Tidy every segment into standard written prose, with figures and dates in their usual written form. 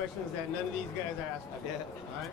questions that none of these guys are asking. Yeah. All right.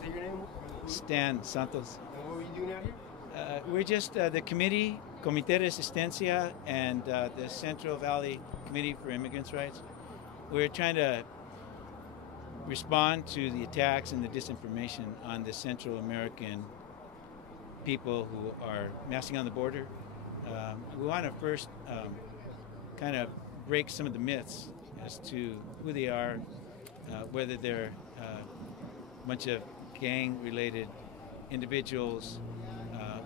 Say your name. Stan Santos. And what were you doing out here? We're just the committee, Comité de Resistencia, and the Central Valley Committee for Immigrants' Rights. We're trying to respond to the attacks and the disinformation on the Central American people who are massing on the border. We want to first kind of break some of the myths as to who they are, whether they're a bunch of gang-related individuals,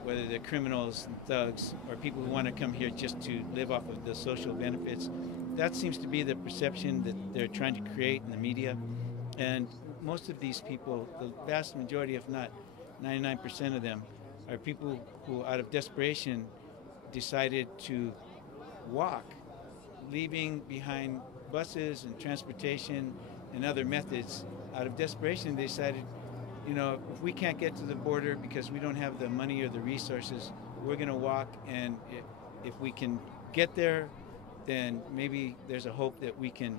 whether they're criminals and thugs, or people who want to come here just to live off of the social benefits. That seems to be the perception that they're trying to create in the media. And most of these people, the vast majority, if not 99% of them, are people who, out of desperation, decided to walk, leaving behind buses and transportation and other methods. Out of desperation, they decided, you know, if we can't get to the border because we don't have the money or the resources, we're going to walk, and if we can get there, then maybe there's a hope that we can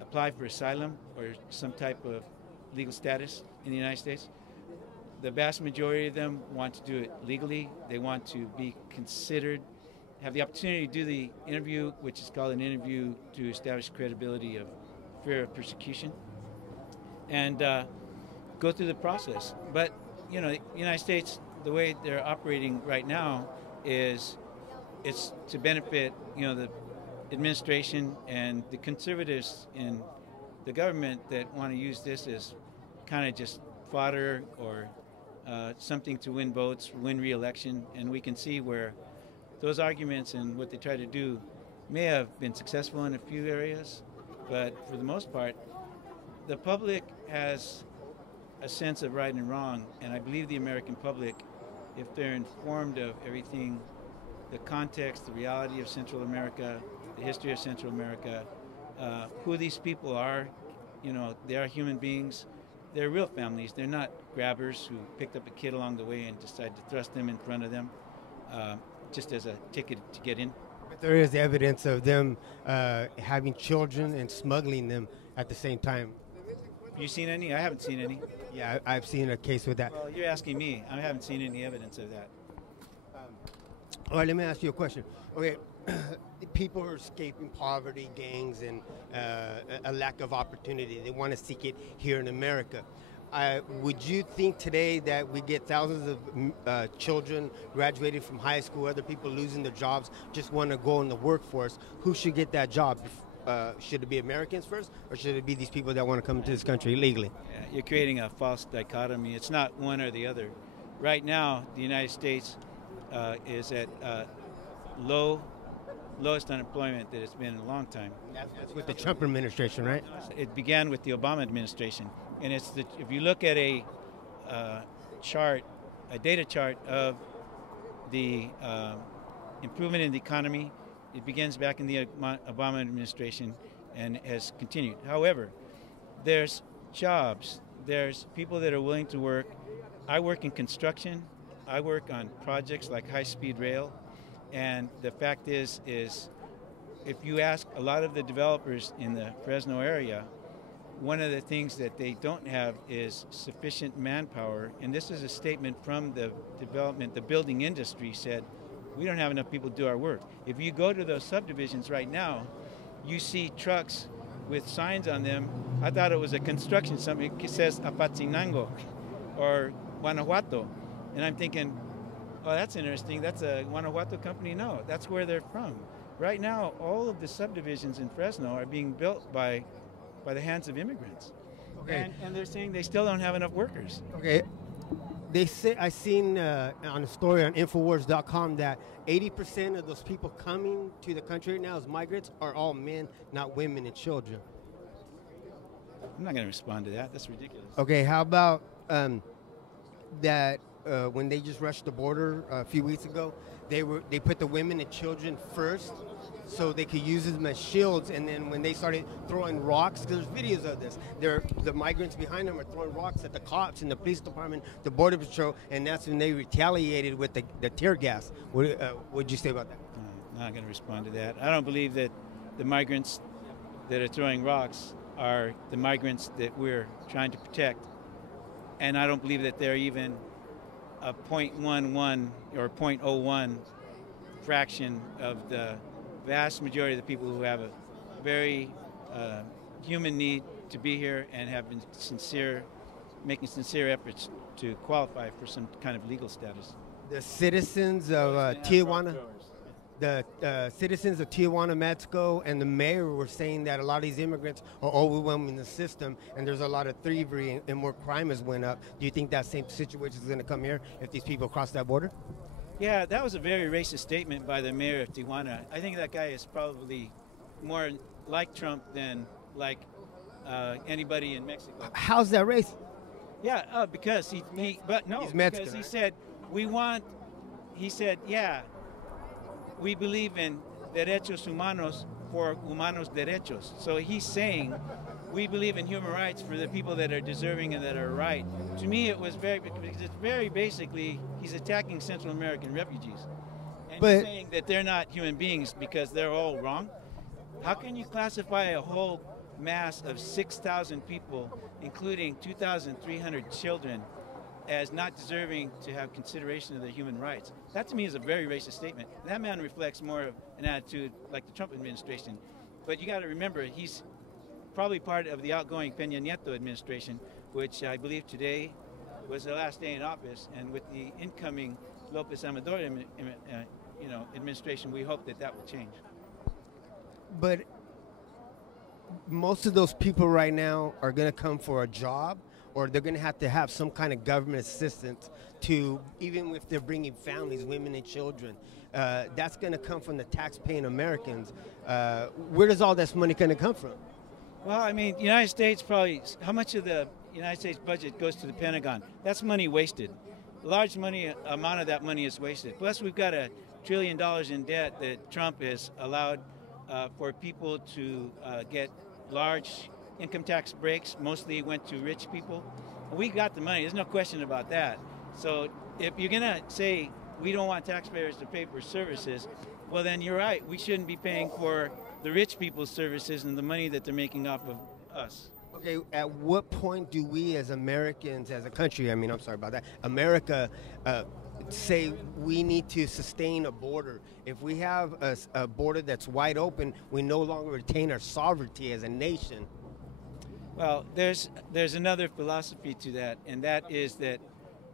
apply for asylum or some type of legal status in the United States. The vast majority of them want to do it legally. They want to be considered, have the opportunity to do the interview, which is called an interview to establish credibility of fear of persecution, and go through the process. But, you know, the United States, the way they're operating right now is it's to benefit, you know, the administration and the conservatives in the government that want to use this as kind of just fodder or something to win votes, win re-election. And we can see where those arguments and what they try to do may have been successful in a few areas, but for the most part, the public has a sense of right and wrong, and I believe the American public, if they're informed of everything, the context, the reality of Central America, the history of Central America, who these people are, you know, they are human beings. They're real families. They're not grabbers who picked up a kid along the way and decided to thrust them in front of them just as a ticket to get in. But there is evidence of them having children and smuggling them at the same time. Have you seen any? I haven't seen any. Yeah, I've seen a case with that. Well, you're asking me. I haven't seen any evidence of that. All right, let me ask you a question. Okay, people are escaping poverty, gangs, and a lack of opportunity. They want to seek it here in America. Would you think today that we get thousands of children graduating from high school, other people losing their jobs, just want to go in the workforce? Who should get that job? Should it be Americans first, or should it be these people that want to come into this country illegally? Yeah, you're creating a false dichotomy. It's not one or the other. Right now, the United States is at lowest unemployment that it's been in a long time. That's with the Trump administration, right? It began with the Obama administration, and it's if you look at a chart, a data chart of the improvement in the economy, it begins back in the Obama administration and has continued. However, there's jobs, there's people that are willing to work. I work in construction. I work on projects like high-speed rail, and the fact is if you ask a lot of the developers in the Fresno area, one of the things that they don't have is sufficient manpower, and this is a statement from the building industry said, we don't have enough people to do our work. If you go to those subdivisions right now, you see trucks with signs on them. I thought it was a construction, something that says Apatzinango or Guanajuato. And I'm thinking, oh, that's interesting. That's a Guanajuato company? No, that's where they're from. Right now, all of the subdivisions in Fresno are being built by the hands of immigrants. Okay. And they're saying they still don't have enough workers. Okay. They say, I seen on a story on Infowars.com that 80% of those people coming to the country right now as migrants are all men, not women and children. I'm not going to respond to that. That's ridiculous. Okay, how about that when they just rushed the border a few weeks ago, they put the women and children first so they could use them as shields, and then when they started throwing rocks, because there's videos of this, the migrants behind them are throwing rocks at the cops and the police department, the border patrol, and that's when they retaliated with the tear gas. What would you say about that? I'm not going to respond to that. I don't believe that the migrants that are throwing rocks are the migrants that we're trying to protect. And I don't believe that they're even a 0.11 or 0.01 fraction of the vast majority of the people who have a very human need to be here and have been making sincere efforts to qualify for some kind of legal status. The citizens of Tijuana, citizens of Tijuana, Mexico, and the mayor were saying that a lot of these immigrants are overwhelming the system, and there's a lot of thievery and more crime has went up. Do you think that same situation is going to come here if these people cross that border? Yeah, that was a very racist statement by the mayor of Tijuana. I think that guy is probably more like Trump than like anybody in Mexico. How's that racist? Yeah, because he's Mexican, because he said we believe in derechos humanos for humanos derechos. So he's saying we believe in human rights for the people that are deserving and that are right. To me, because it's very basically he's attacking Central American refugees, and he's saying that they're not human beings because they're all wrong. How can you classify a whole mass of 6,000 people, including 2,300 children, as not deserving to have consideration of their human rights? That to me is a very racist statement. That man reflects more of an attitude like the Trump administration. But you got to remember, he's probably part of the outgoing Peña Nieto administration, which I believe today was the last day in office. And with the incoming López Obrador administration, we hope that that will change. But most of those people right now are going to come for a job, or they're going to have some kind of government assistance to, even if they're bringing families, women and children. That's going to come from the tax-paying Americans. Where does all this money going to come from? Well, I mean, the United States probably, how much of the United States budget goes to the Pentagon? That's money wasted. A large amount of that money is wasted. Plus, we've got $1 trillion in debt that Trump has allowed for people to get large income tax breaks. Mostly went to rich people. We got the money. There's no question about that. So if you're going to say we don't want taxpayers to pay for services, well, then you're right. We shouldn't be paying for the rich people's services and the money that they're making off of us. Okay, at what point do we as Americans, as a country, America, say we need to sustain a border? If we have a border that's wide open, we no longer retain our sovereignty as a nation. Well, there's another philosophy to that, and that is that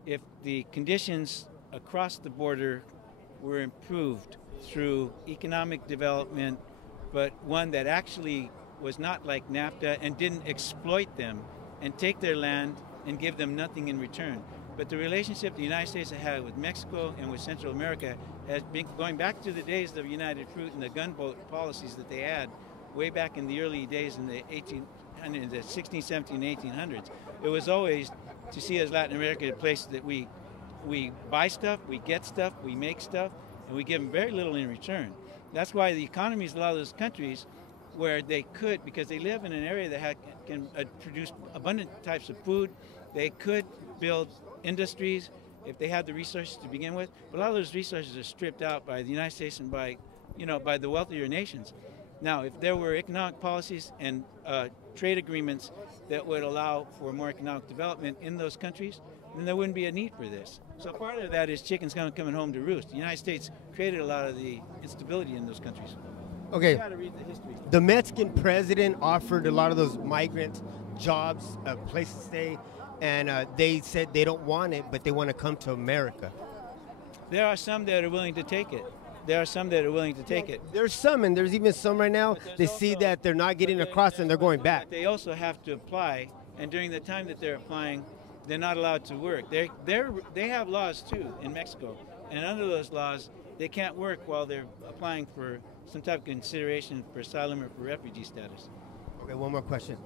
if the conditions across the border were improved through economic development, but one that actually was not like NAFTA and didn't exploit them and take their land and give them nothing in return. But the relationship the United States has had with Mexico and with Central America has been going back to the days of United Fruit and the gunboat policies that they had way back in the early days in the 16, 17, 1800s. It was always to see as Latin America a place that we buy stuff, we get stuff, we make stuff, and we give them very little in return. That's why the economies of a lot of those countries, where they could, because they live in an area that can produce abundant types of food, they could build industries if they had the resources to begin with. But a lot of those resources are stripped out by the United States and by the wealthier nations. Now, if there were economic policies and trade agreements that would allow for more economic development in those countries, then there wouldn't be a need for this. So part of that is chickens coming home to roost. The United States created a lot of the instability in those countries. Okay. You got to read the history. The Mexican president offered a lot of those migrants jobs, a place to stay, and they said they don't want it, but they want to come to America. There are some that are willing to take it. There's some, and there's even some right now. They see that they're not getting across, and they're going back. They also have to apply, and during the time that they're applying, they're not allowed to work. They have laws too in Mexico, and under those laws, they can't work while they're applying for some type of consideration for asylum or for refugee status. Okay, one more question.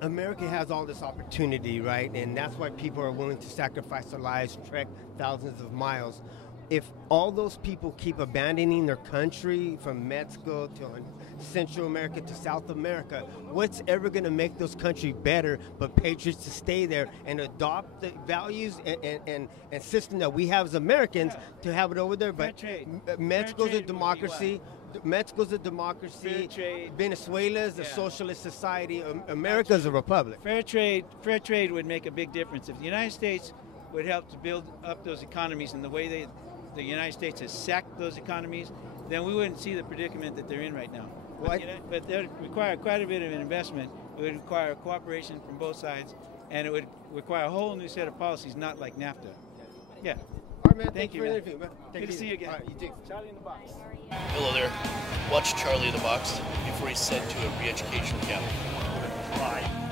America has all this opportunity, right? And that's why people are willing to sacrifice their lives, trek thousands of miles. if all those people keep abandoning their country from Mexico to Central America to South America, what's ever going to make those countries better but patriots to stay there and adopt the values and system that we have as Americans to have it over there? But Mexico's a democracy. Mexico's a democracy. Venezuela's a socialist society. America's a republic. Fair trade would make a big difference. If the United States would help to build up those economies in the way the United States has sacked those economies, then we wouldn't see the predicament that they're in right now. But that would require quite a bit of an investment. It would require cooperation from both sides, and it would require a whole new set of policies, not like NAFTA. Yeah. All right, man. Thank you, man. Good to see you again. All right, you too. Charlie in the box. Hello there. Watch Charlie in the Box before he's sent to a re-education camp. Bye.